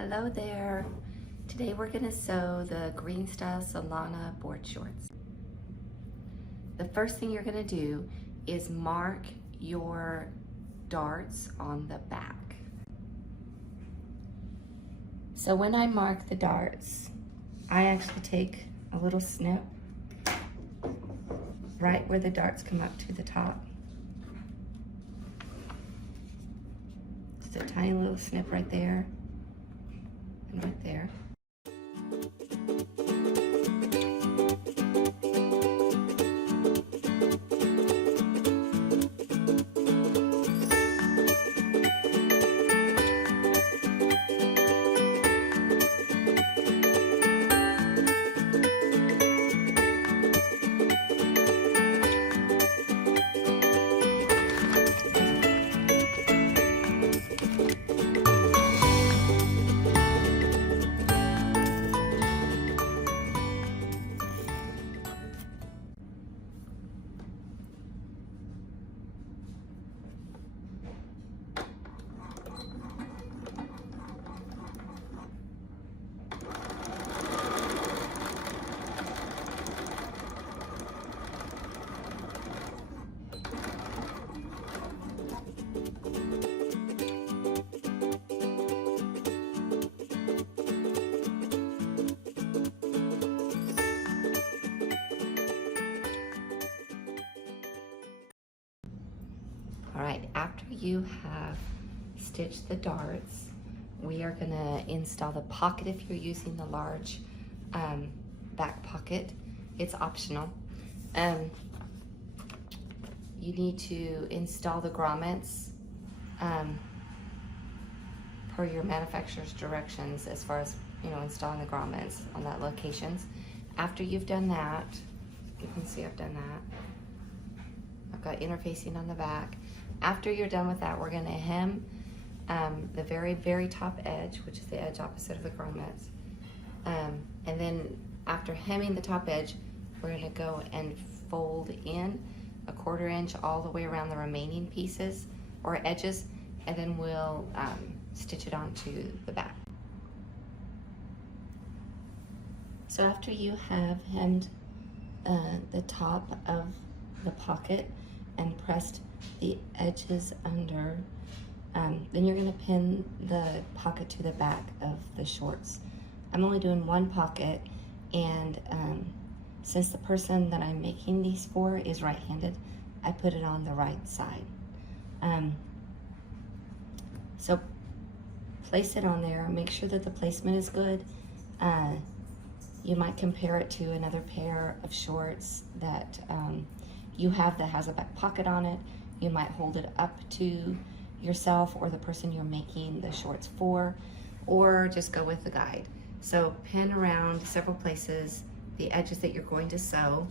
Hello there. Today we're going to sew the green style Solana board shorts. The first thing you're going to do is mark your darts on the back. So when I mark the darts, I actually take a little snip right where the darts come up to the top. Just a tiny little snip right there and right there. All right, after you have stitched the darts, we are gonna install the pocket if you're using the large back pocket. It's optional. You need to install the grommets per your manufacturer's directions as far as, installing the grommets on that locations. After you've done that, you can see I've done that. I've got interfacing on the back. After you're done with that, we're gonna hem the very, very top edge, which is the edge opposite of the grommets. And then after hemming the top edge, we're gonna go and fold in a 1/4 inch all the way around the remaining pieces or edges, and then we'll stitch it onto the back. So after you have hemmed the top of the pocket and pressed the edges under, then you're gonna pin the pocket to the back of the shorts. I'm only doing one pocket, and since the person that I'm making these for is right-handed, I put it on the right side. So place it on there, make sure that the placement is good. You might compare it to another pair of shorts that you have that has a back pocket on it. You might hold it up to yourself or the person you're making the shorts for, or just go with the guide. So pin around several places the edges that you're going to sew,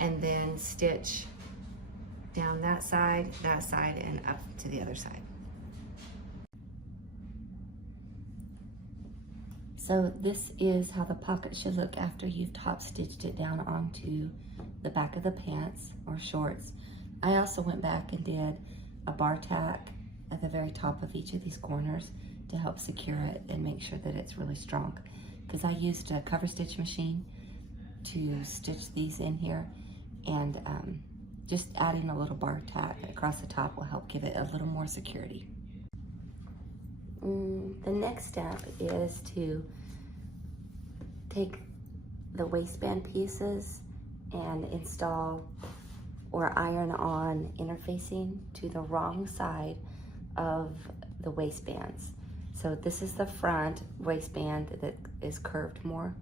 and then stitch down that side, and up to the other side. So this is how the pocket should look after you've top stitched it down onto the back of the pants or shorts. I also went back and did a bar tack at the very top of each of these corners to help secure it and make sure that it's really strong. Because I used a cover stitch machine to stitch these in here, and just adding a little bar tack across the top will help give it a little more security. The next step is to take the waistband pieces and install or iron on interfacing to the wrong side of the waistbands. So this is the front waistband that is curved more,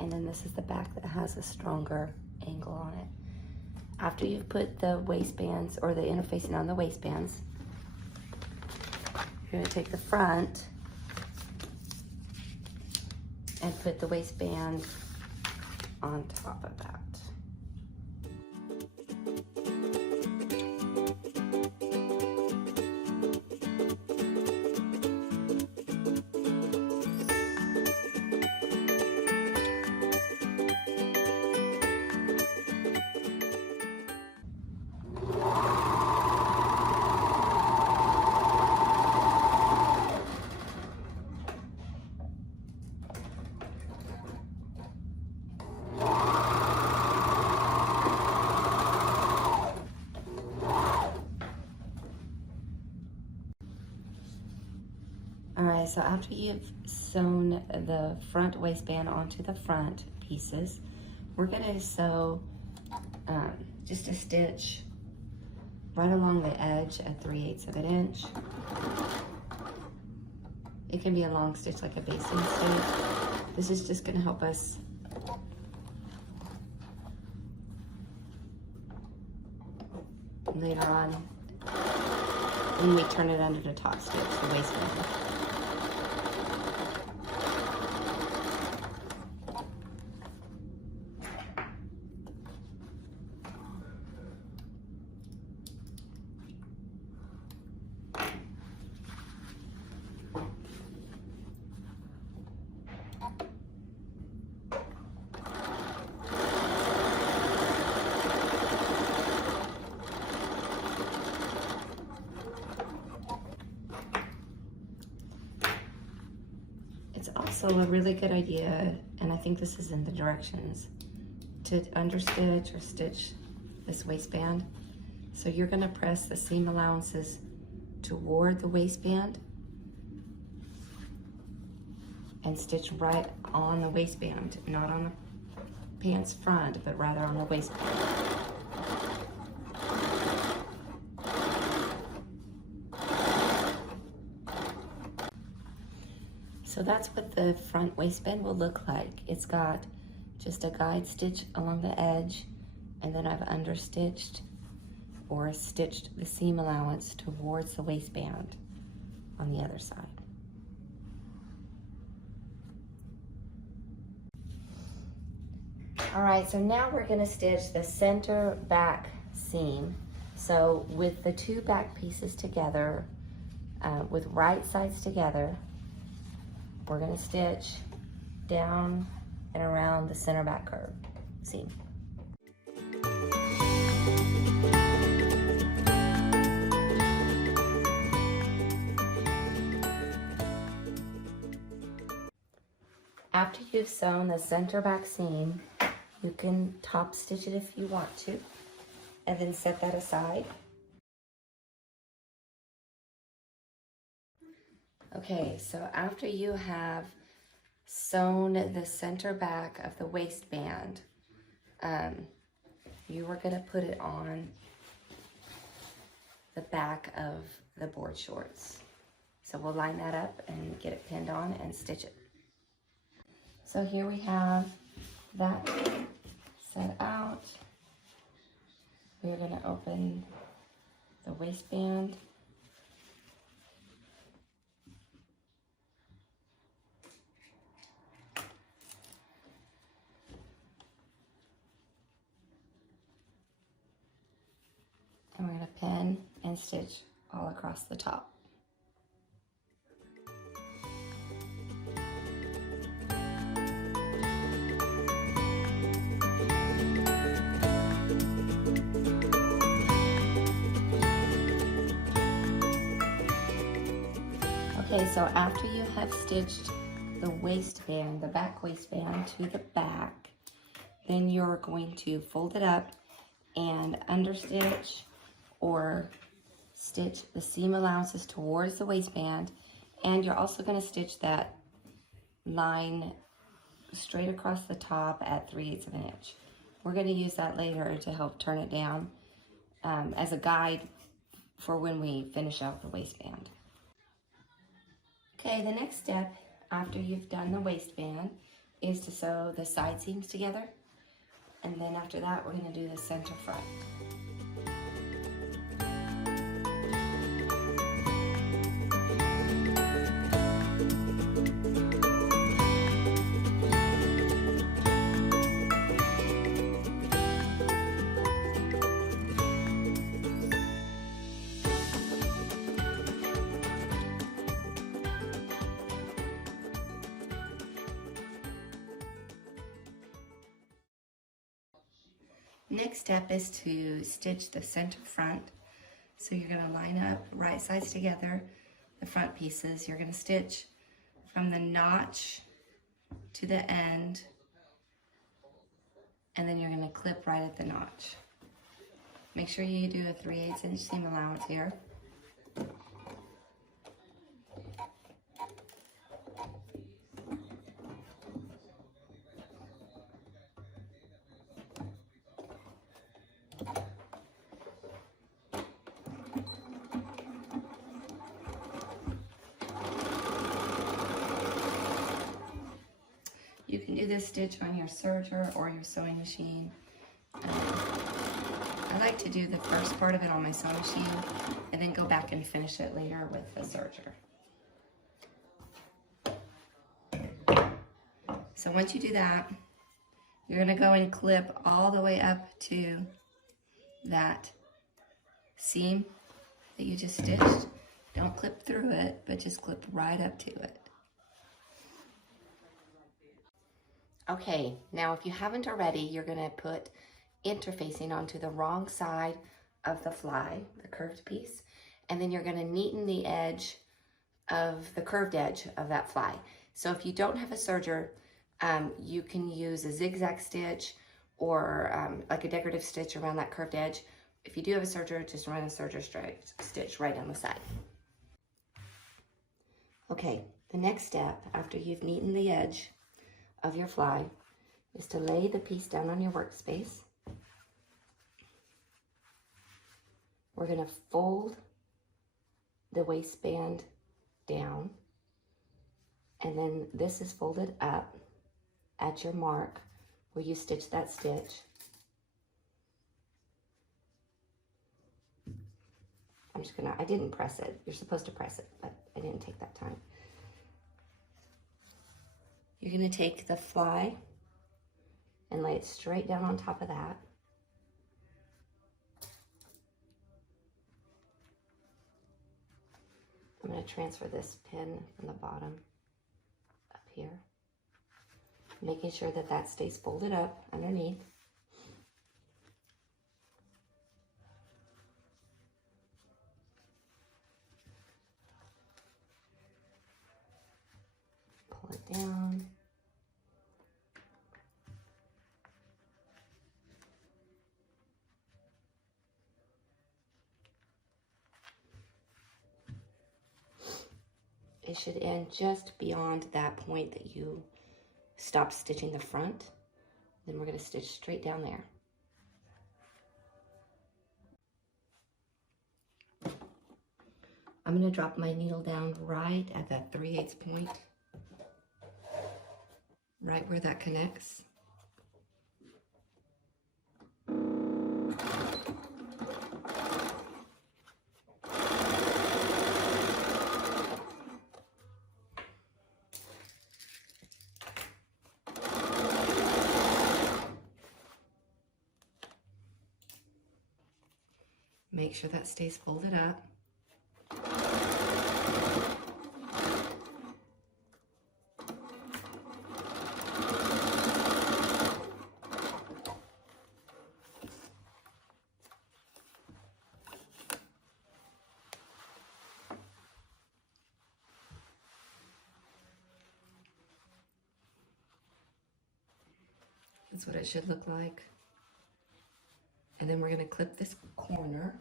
and then this is the back that has a stronger angle on it. After you've put the waistbands or the interfacing on the waistbands, you're gonna take the front and put the waistband on top of that. so after you've sewn the front waistband onto the front pieces, we're gonna sew just a stitch right along the edge at 3/8 of an inch. It can be a long stitch like a basting stitch. This is just gonna help us later on when we turn it under the top stitch, the waistband. It's also a really good idea, and I think this is in the directions, to understitch or stitch this waistband. So you're gonna press the seam allowances toward the waistband and stitch right on the waistband, not on the pants front, but rather on the waistband. So that's what the front waistband will look like. It's got just a guide stitch along the edge, and then I've understitched or stitched the seam allowance towards the waistband on the other side. All right, so now we're gonna stitch the center back seam. So with the two back pieces together, with right sides together, we're gonna stitch down and around the center back curve seam. After you've sewn the center back seam, you can top stitch it if you want to, and then set that aside. Okay, so after you have sewn the center back of the waistband, you are gonna put it on the back of the board shorts. So we'll line that up and get it pinned on and stitch it. So here we have that set out. We're gonna open the waistband. And we're gonna pin and stitch all across the top. Okay, so after you have stitched the waistband, the back waistband to the back, then you're going to fold it up and understitch or stitch the seam allowances towards the waistband, and you're also going to stitch that line straight across the top at 3/8 of an inch. We're going to use that later to help turn it down as a guide for when we finish out the waistband. Okay, the next step after you've done the waistband is to sew the side seams together, and then after that we're going to do the center front. Next step is to stitch the center front. So you're going to line up right sides together, the front pieces. You're going to stitch from the notch to the end, and then you're going to clip right at the notch. Make sure you do a 3/8 inch seam allowance here. this stitch on your serger or your sewing machine. I like to do the first part of it on my sewing machine and then go back and finish it later with the serger. So once you do that, you're gonna go and clip all the way up to that seam that you just stitched. Don't clip through it, but just clip right up to it. Okay, now if you haven't already, you're gonna put interfacing onto the wrong side of the fly, the curved piece, and then you're gonna neaten the edge of the curved edge of that fly. So if you don't have a serger, you can use a zigzag stitch or like a decorative stitch around that curved edge. If you do have a serger, just run a serger stitch right on the side. Okay, the next step after you've neatened the edge of your fly is to lay the piece down on your workspace. We're going to fold the waistband down, and then this is folded up at your mark where you stitch that stitch. I didn't press it. You're supposed to press it, but I didn't take that time. You're going to take the fly and lay it straight down on top of that. I'm going to transfer this pin from the bottom up here, making sure that that stays folded up underneath. Pull it down. It should end just beyond that point that you stop stitching the front. Then we're going to stitch straight down there. I'm going to drop my needle down right at that 3/8 point, right where that connects. Make sure that stays folded up. That's what it should look like. And then we're going to clip this corner.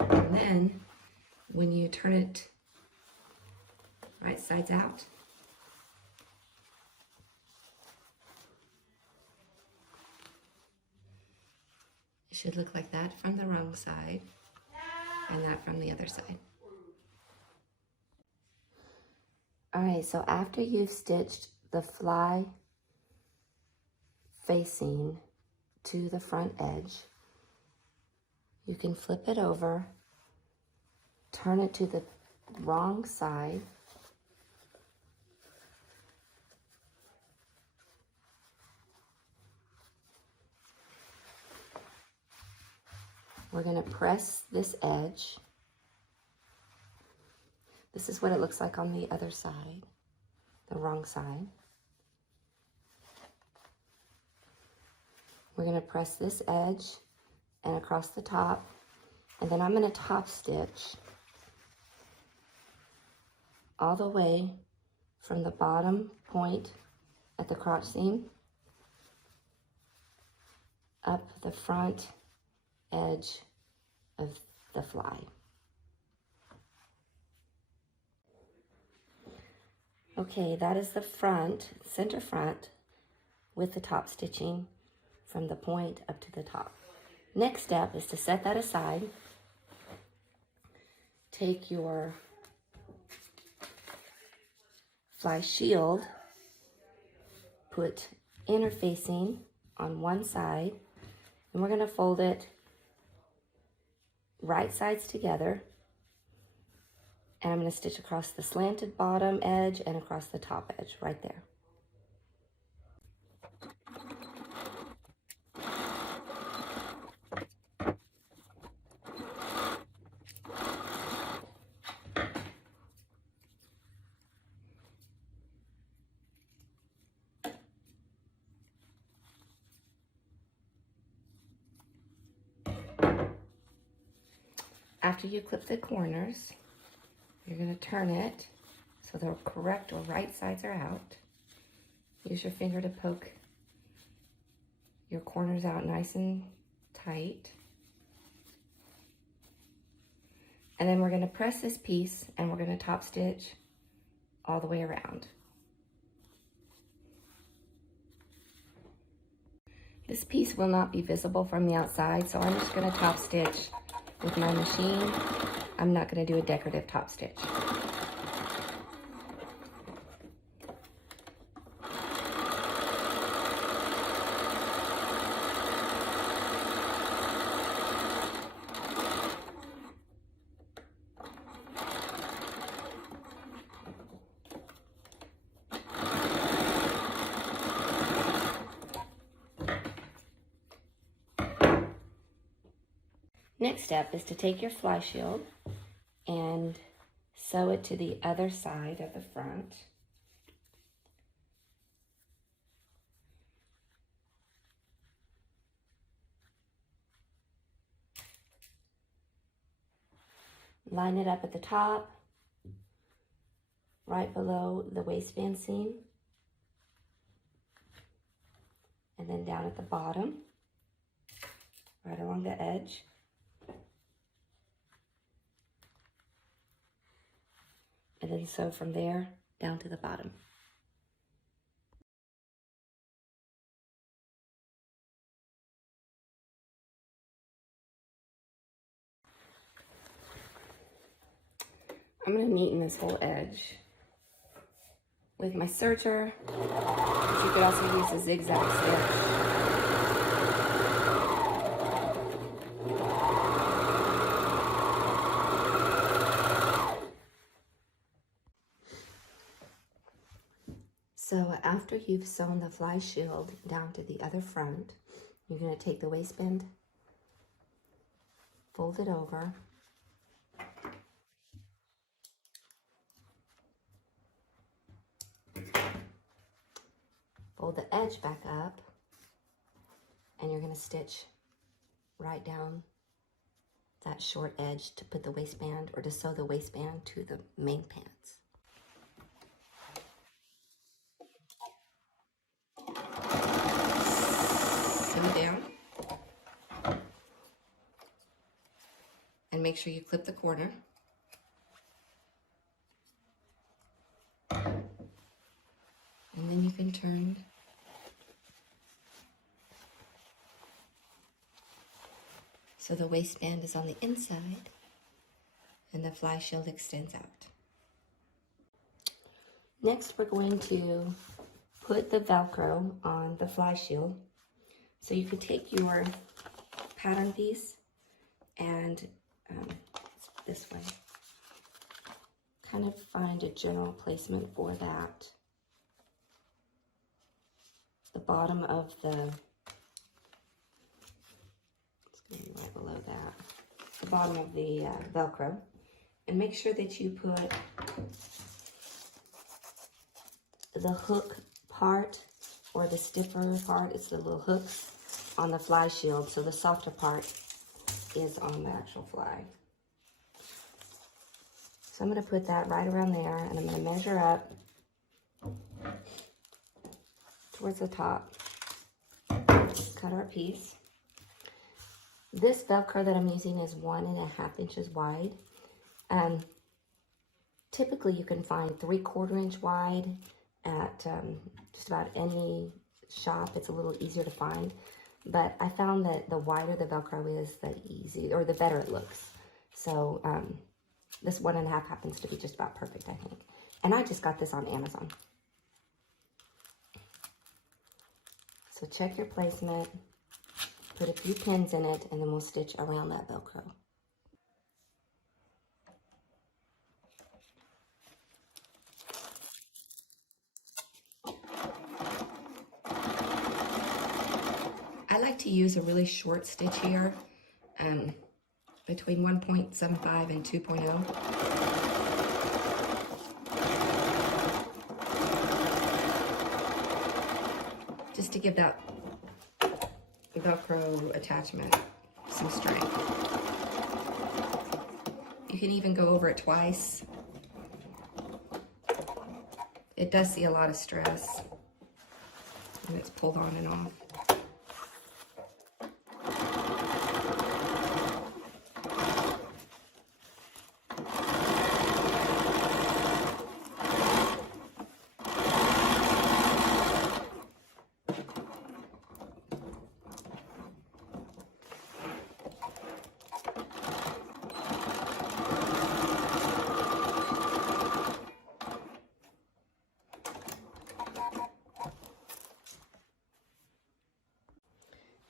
And then when you turn it right sides out, it should look like that from the wrong side and that from the other side. All right, so after you've stitched the fly facing to the front edge, you can flip it over, turn it to the wrong side, we're going to press this edge. This is what it looks like on the other side, the wrong side. We're going to press this edge and across the top, and then I'm going to top stitch all the way from the bottom point at the crotch seam up the front edge of the fly. Okay, that is the front, center front, with the top stitching from the point up to the top. Next step is to set that aside, take your fly shield, put interfacing on one side, and we're going to fold it right sides together. And I'm going to stitch across the slanted bottom edge and across the top edge right there. After you clip the corners, you're going to turn it so the correct or right sides are out. Use your finger to poke your corners out nice and tight. And then we're going to press this piece and we're going to top stitch all the way around. This piece will not be visible from the outside, so I'm just going to top stitch with my machine. I'm not going to do a decorative top stitch. Next step is to take your fly shield and sew it to the other side of the front. Line it up at the top, right below the waistband seam, and then down at the bottom, right along the edge. And then sew from there down to the bottom. I'm going to neaten this whole edge with my serger, but you could also use a zigzag stitch. So after you've sewn the fly shield down to the other front, you're going to take the waistband, fold it over, fold the edge back up, and you're going to stitch right down that short edge to put the waistband, or to sew the waistband to the main pants. Sew down and make sure you clip the corner. And then you can turn so the waistband is on the inside and the fly shield extends out. Next, we're going to put the Velcro on the fly shield. So you can take your pattern piece and this way, kind of find a general placement for that. The bottom of the, it's going to be right below that, the bottom of the Velcro. And make sure that you put the hook part, or the stiffer part, it's the little hooks on the fly shield, so the softer part is on the actual fly. So I'm going to put that right around there, and I'm going to measure up towards the top, cut our piece. This Velcro that I'm using is 1.5 inches wide. Typically you can find 3/4 inch wide at just about any shop. It's a little easier to find, but I found that the wider the Velcro is, the easier, or the better it looks. So This 1.5 happens to be just about perfect, I think. And I just got this on Amazon. So check your placement, put a few pins in it, and then we'll stitch around that Velcro. I like to use a really short stitch here, between 1.75 and 2.0. Just to give that Velcro attachment some strength. You can even go over it twice. It does see a lot of stress when it's pulled on and off.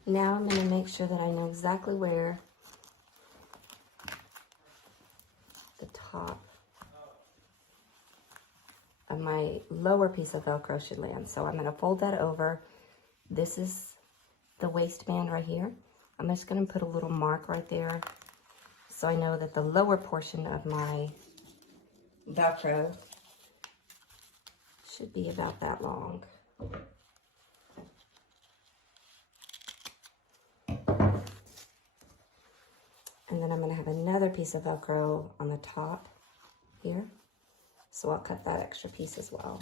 Now I'm going to make sure that I know exactly where the top of my lower piece of Velcro should land. So I'm going to fold that over. This is the waistband right here. I'm just going to put a little mark right there so I know that the lower portion of my Velcro should be about that long. And then I'm going to have another piece of Velcro on the top here. So I'll cut that extra piece as well.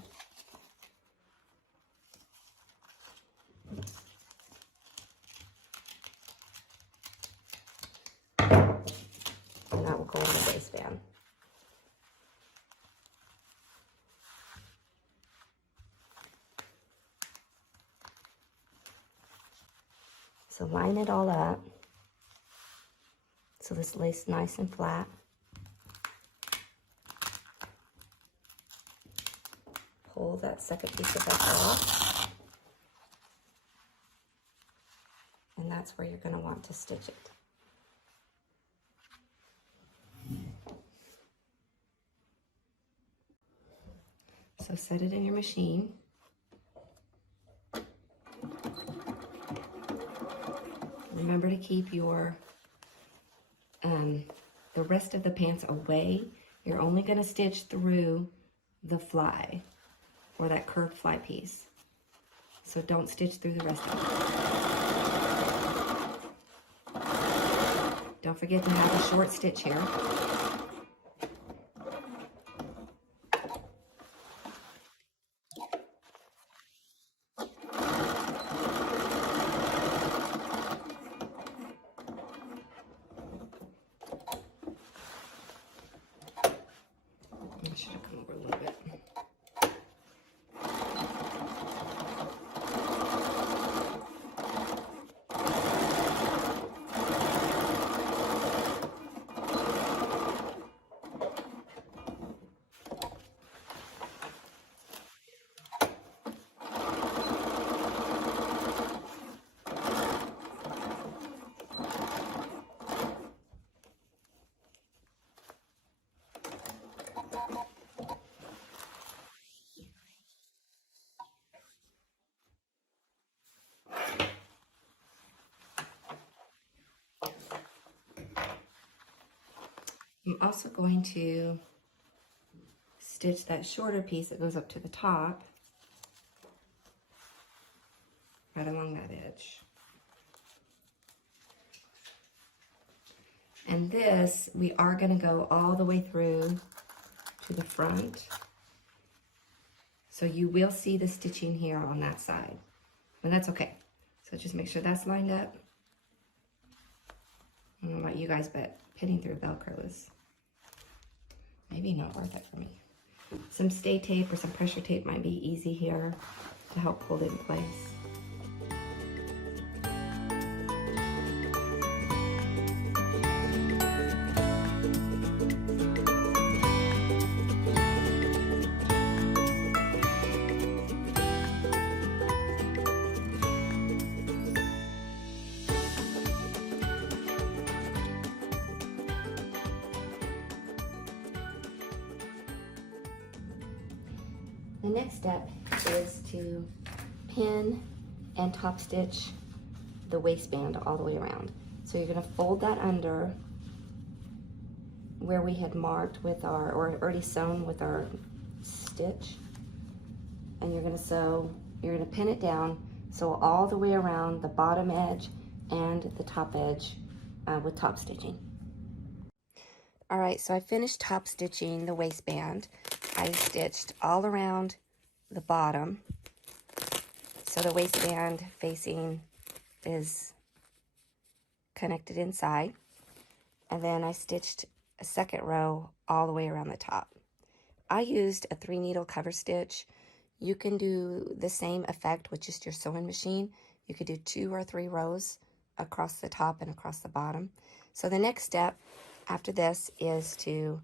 And that will go on the waistband. So line it all up. So this lace nice and flat. Pull that second piece of Velcro off. And that's where you're going to want to stitch it. So set it in your machine. Remember to keep your the rest of the pants away. You're only going to stitch through the fly or that curved fly piece. So don't stitch through the rest of it. Don't forget to have a short stitch here. I should have come over a little bit. I'm also going to stitch that shorter piece that goes up to the top, right along that edge. And this, we are going to go all the way through to the front. So you will see the stitching here on that side, and that's okay. So just make sure that's lined up. I don't know about you guys, but pinning through Velcro is maybe not worth it for me. Some stay tape or some pressure tape might be easy here to help hold it in place. The next step is to pin and top stitch the waistband all the way around. So you're going to fold that under where we had marked with our, or already sewn with our stitch, and you're going to pin it down so all the way around the bottom edge and the top edge with top stitching. All right, so I finished top stitching the waistband. I stitched all around the bottom, so the waistband facing is connected inside, and then I stitched a second row all the way around the top. I used a 3-needle cover stitch. You can do the same effect with just your sewing machine. You could do 2 or 3 rows across the top and across the bottom. So the next step after this is to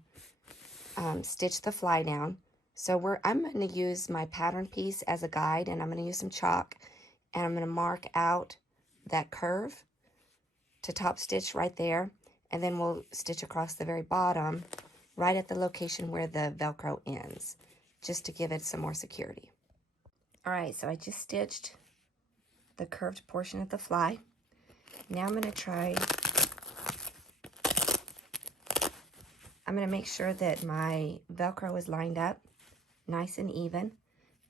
stitch the fly down. So I'm going to use my pattern piece as a guide, and I'm going to use some chalk, and I'm going to mark out that curve to top stitch right there, and then we'll stitch across the very bottom right at the location where the Velcro ends, just to give it some more security. All right, so I just stitched the curved portion of the fly. Now I'm going to make sure that my Velcro is lined up nice and even,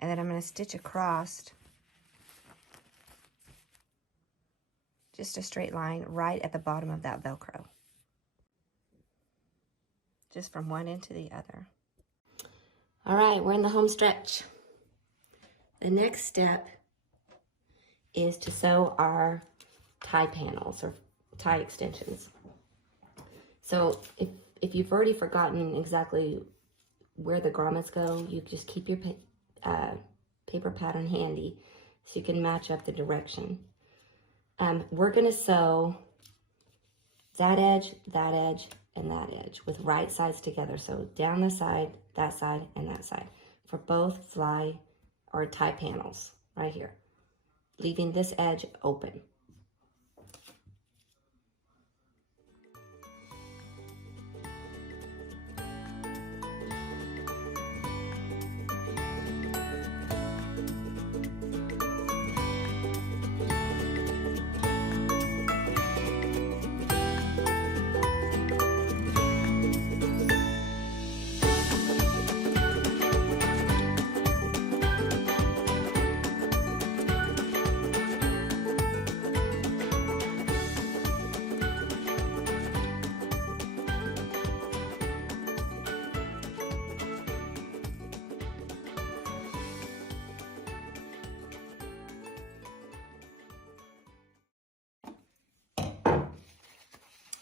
and then I'm going to stitch across just a straight line right at the bottom of that Velcro, just from one end to the other. All right, we're in the home stretch. The next step is to sew our tie panels or tie extensions. So if you've already forgotten exactly where the grommets go, you just keep your paper pattern handy so you can match up the direction. We're going to sew that edge, and that edge with right sides together. So down the side, and that side for both fly or tie panels right here, leaving this edge open.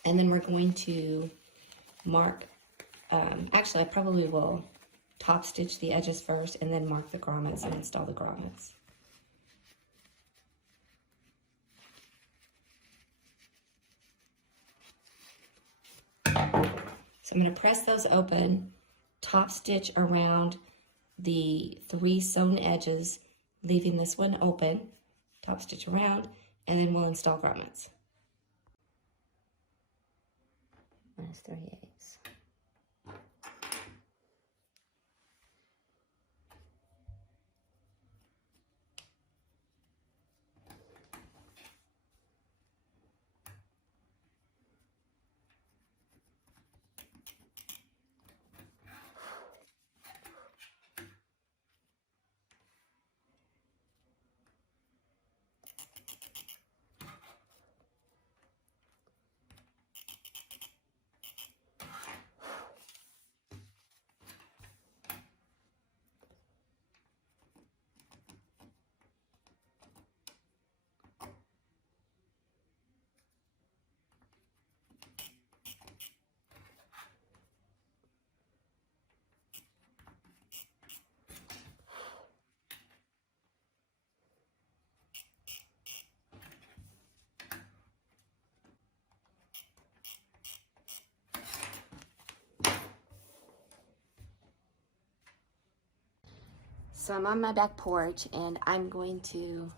And then we're going to mark, actually I probably will top stitch the edges first and then mark the grommets and install the grommets. So I'm going to press those open, top stitch around the 3 sewn edges, leaving this one open, top stitch around, and then we'll install grommets. Minus 3/8. So I'm on my back porch and I'm going to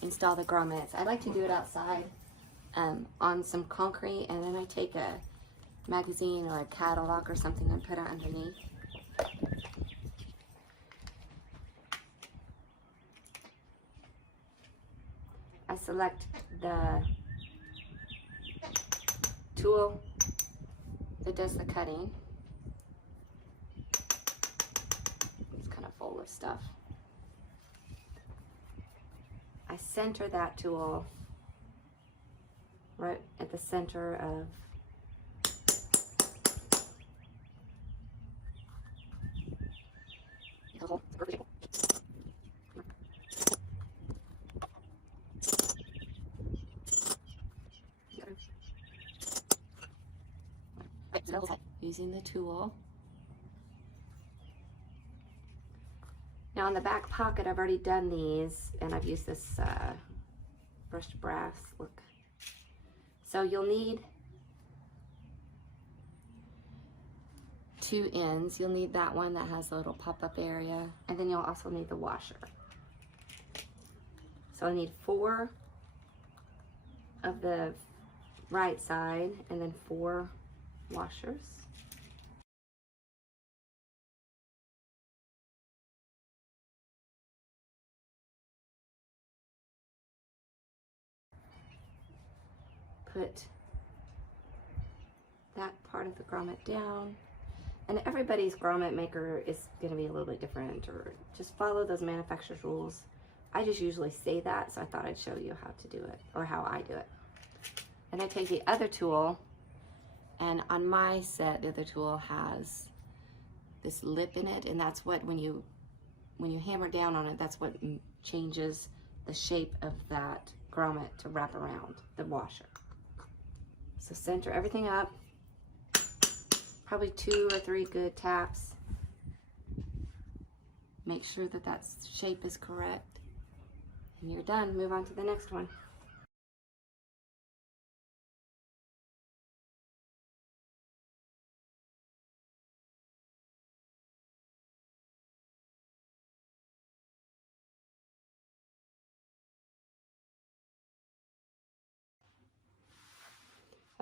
install the grommets. I like to do it outside on some concrete, and then I take a magazine or a catalog or something and put it underneath. I select the tool that does the cutting. It's kind of full of stuff. I center that tool right at the center of using the tool. Now in the back pocket, I've already done these, and I've used this brushed brass look. So you'll need 2 ends. You'll need that one that has a little pop-up area, and then you'll also need the washer. So I need 4 of the right side, and then 4 washers. Put that part of the grommet down. And everybody's grommet maker is going to be a little bit different, or just follow those manufacturer's rules. I just usually say that, so I thought I'd show you how to do it, or how I do it. And I take the other tool, and on my set, the other tool has this lip in it, and that's what, when you hammer down on it, that's what changes the shape of that grommet to wrap around the washer. So center everything up, probably 2 or 3 good taps. Make sure that that shape is correct, and you're done. Move on to the next one.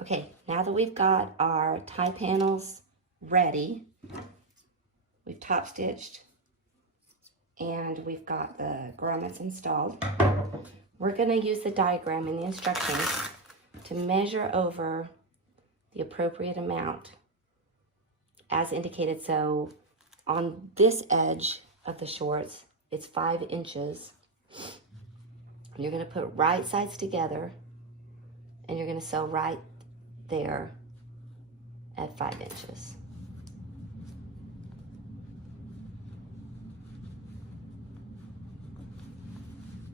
Okay, now that we've got our tie panels ready, we've top stitched, and we've got the grommets installed, we're going to use the diagram in the instructions to measure over the appropriate amount as indicated. So on this edge of the shorts, it's 5 inches. You're going to put right sides together, and you're going to sew right there at 5 inches.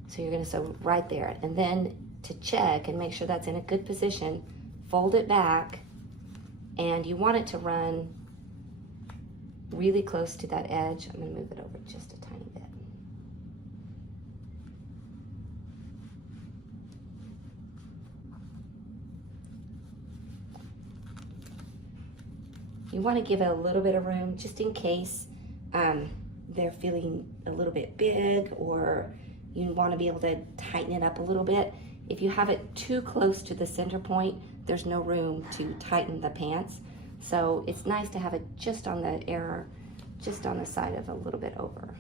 So you're going to sew right there, and then to check and make sure that's in a good position, fold it back, and you want it to run really close to that edge. I'm going to move it over just a tiny bit. You want to give it a little bit of room just in case they're feeling a little bit big, or you want to be able to tighten it up a little bit. If you have it too close to the center point, there's no room to tighten the pants. So it's nice to have it just on the side of a little bit over.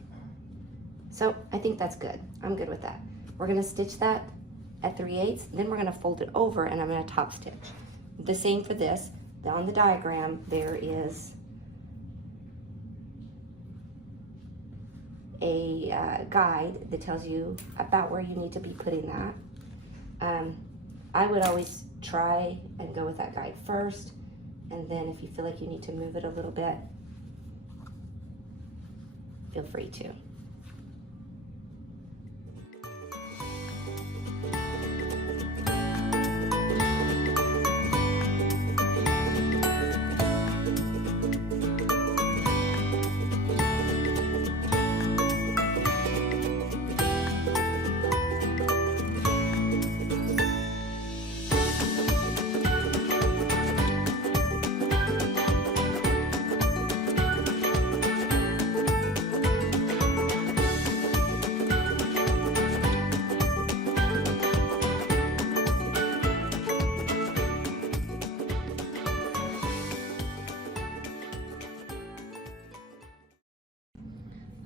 So I think that's good. I'm good with that. We're going to stitch that at 3/8, then we're going to fold it over, and I'm going to top stitch. The same for this. On the diagram, there is a guide that tells you about where you need to be putting that. I would always try and go with that guide first, and then if you feel like you need to move it a little bit, feel free to.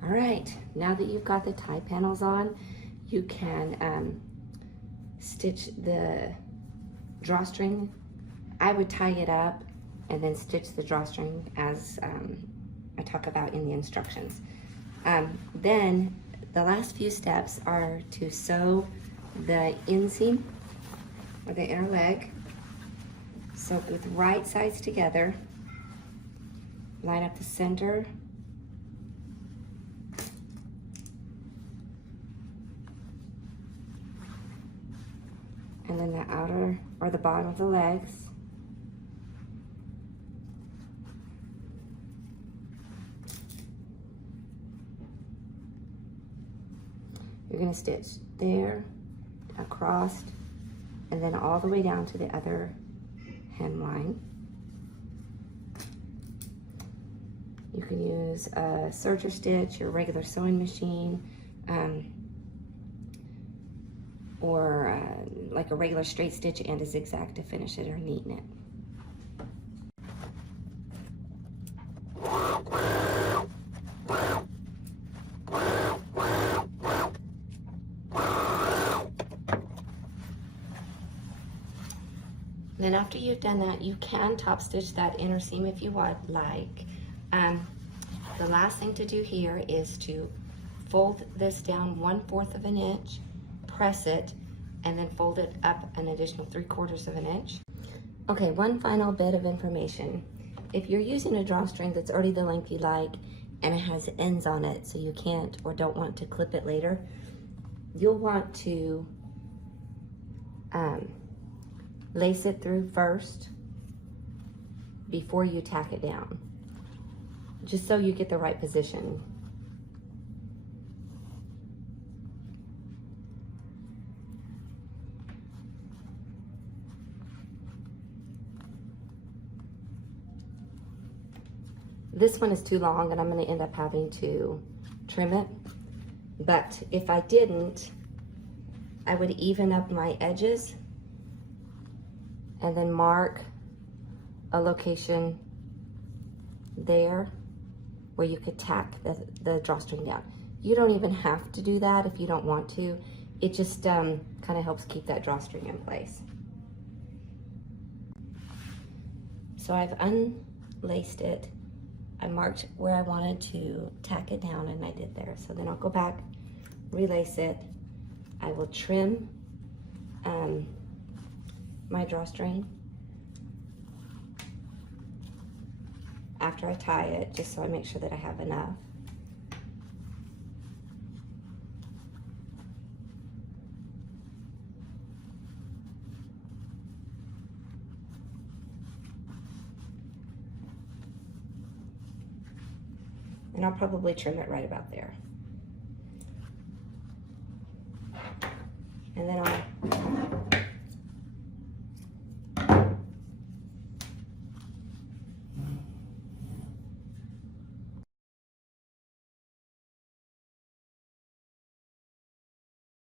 All right, now that you've got the tie panels on, you can stitch the drawstring, I would tie it up and then stitch the drawstring as I talk about in the instructions. Then the last few steps are to sew the inseam or the inner leg. Sew with right sides together. Line up the center. And then the outer or the bottom of the legs. You're going to stitch there, across, and then all the way down to the other hemline. You can use a serger stitch, your regular sewing machine, or like a regular straight stitch and a zigzag to finish it or neaten it. Then after you've done that, you can top stitch that inner seam if you would like. The last thing to do here is to fold this down 1/4 of an inch, press it, and then fold it up an additional 3/4 of an inch. Okay, one final bit of information. If you're using a drawstring that's already the length you like and it has ends on it so you can't or don't want to clip it later, you'll want to lace it through first before you tack it down, just so you get the right position. This one is too long and I'm going to end up having to trim it, but if I didn't, I would even up my edges and then mark a location there where you could tack the drawstring down. You don't even have to do that if you don't want to. It just kind of helps keep that drawstring in place. So I've unlaced it. I marked where I wanted to tack it down and I did there. So then I'll go back, relace it. I will trim my drawstring after I tie it, just so I make sure that I have enough. And I'll probably trim it right about there. And then I'll